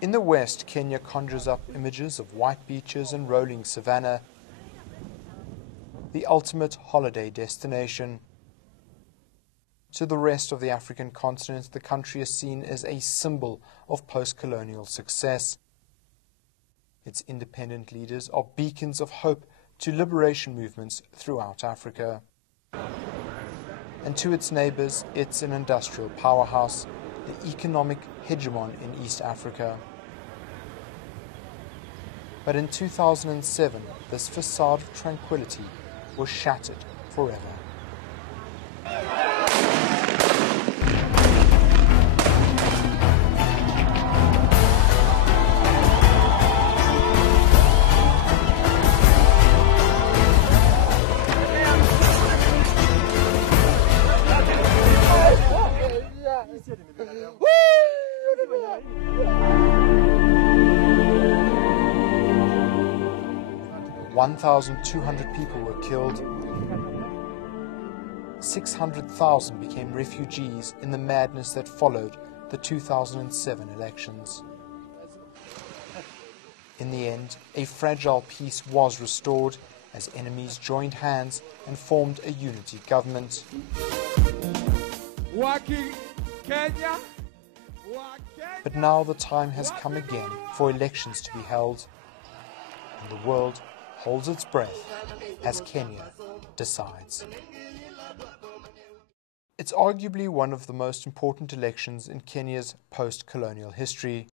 In the west, Kenya conjures up images of white beaches and rolling savanna, the ultimate holiday destination. To the rest of the African continent, the country is seen as a symbol of post-colonial success. Its independent leaders are beacons of hope to liberation movements throughout Africa. And to its neighbors, it's an industrial powerhouse, the economic hegemon in East Africa. But in 2007, this facade of tranquility was shattered forever. 1,200 people were killed. 600,000 became refugees in the madness that followed the 2007 elections. In the end, a fragile peace was restored as enemies joined hands and formed a unity government. But now the time has come again for elections to be held, and the world holds its breath as Kenya decides. It's arguably one of the most important elections in Kenya's post-colonial history.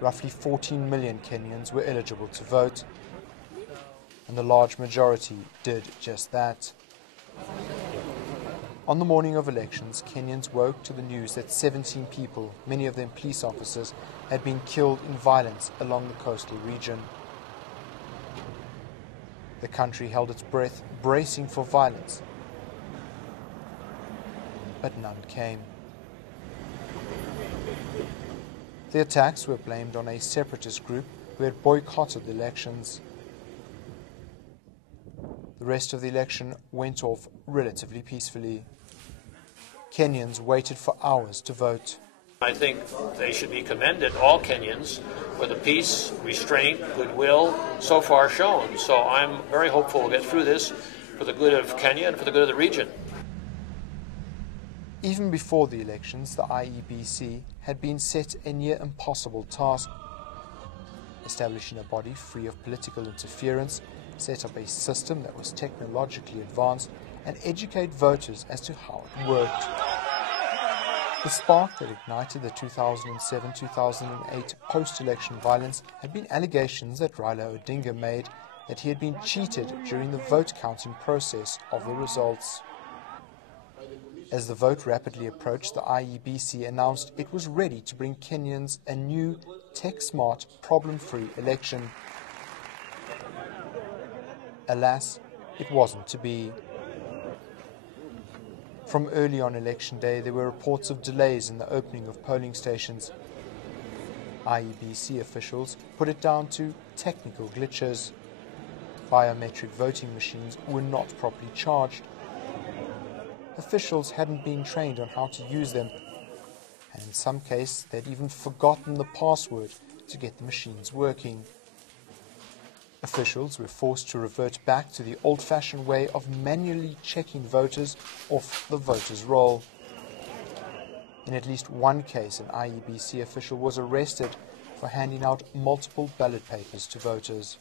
Roughly 14 million Kenyans were eligible to vote, and the large majority did just that. On the morning of elections, Kenyans woke to the news that 17 people, many of them police officers, had been killed in violence along the coastal region. The country held its breath, bracing for violence, but none came. The attacks were blamed on a separatist group who had boycotted the elections. The rest of the election went off relatively peacefully. Kenyans waited for hours to vote. I think they should be commended, all Kenyans, for the peace, restraint, goodwill so far shown. So I'm very hopeful we'll get through this for the good of Kenya and for the good of the region. Even before the elections, the IEBC had been set a near impossible task: establishing a body free of political interference, set up a system that was technologically advanced, and educate voters as to how it worked. The spark that ignited the 2007-2008 post-election violence had been allegations that Raila Odinga made that he had been cheated during the vote-counting process of the results. As the vote rapidly approached, the IEBC announced it was ready to bring Kenyans a new, tech-smart, problem-free election. Alas, it wasn't to be. From early on election day, there were reports of delays in the opening of polling stations. IEBC officials put it down to technical glitches. Biometric voting machines were not properly charged. Officials hadn't been trained on how to use them, and in some cases they'd even forgotten the password to get the machines working. Officials were forced to revert back to the old-fashioned way of manually checking voters off the voters' roll. In at least one case, an IEBC official was arrested for handing out multiple ballot papers to voters.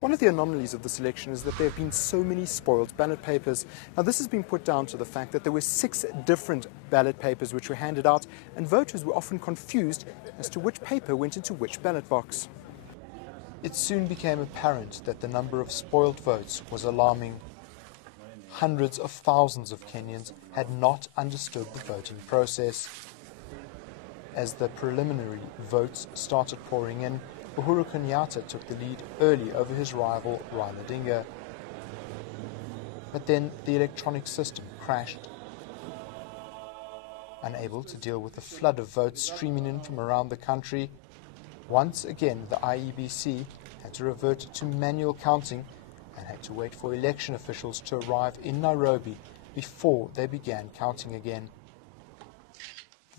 One of the anomalies of this election is that there have been so many spoiled ballot papers. Now, this has been put down to the fact that there were 6 different ballot papers which were handed out, and voters were often confused as to which paper went into which ballot box. It soon became apparent that the number of spoiled votes was alarming. Hundreds of thousands of Kenyans had not understood the voting process. As the preliminary votes started pouring in, Uhuru Kenyatta took the lead early over his rival Raila Odinga. But then the electronic system crashed. Unable to deal with the flood of votes streaming in from around the country, once again the IEBC had to revert to manual counting and had to wait for election officials to arrive in Nairobi before they began counting again.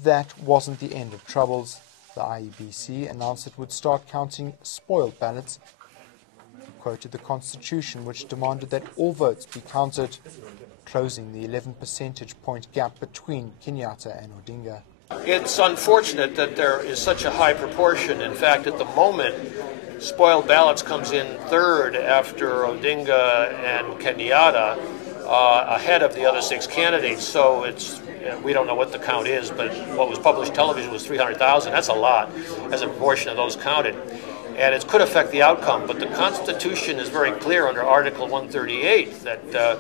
that wasn't the end of troubles. The IEBC announced it would start counting spoiled ballots. It quoted the Constitution, which demanded that all votes be counted, closing the 11 percentage point gap between Kenyatta and Odinga. It's unfortunate that there is such a high proportion. In fact, at the moment, spoiled ballots comes in third after Odinga and Kenyatta, ahead of the other 6 candidates. So we don't know what the count is, but what was published television was 300,000. That's a lot as a proportion of those counted. And it could affect the outcome, but the Constitution is very clear under Article 138 that the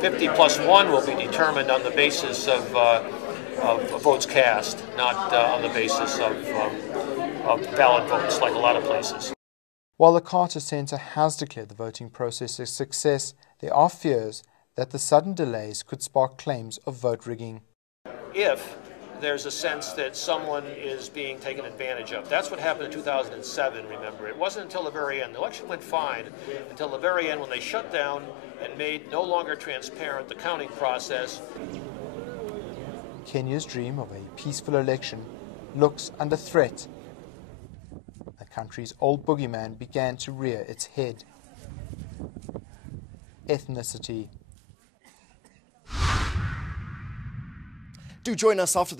50 plus 1 will be determined on the basis of votes cast, not on the basis of ballot votes, like a lot of places. While the Carter Center has declared the voting process a success, there are fears that the sudden delays could spark claims of vote rigging. If there's a sense that someone is being taken advantage of. That's what happened in 2007, remember. It wasn't until the very end. The election went fine until the very end when they shut down and made no longer transparent the counting process. Kenya's dream of a peaceful election looks under threat. The country's old boogeyman began to rear its head. Ethnicity. Do join us after the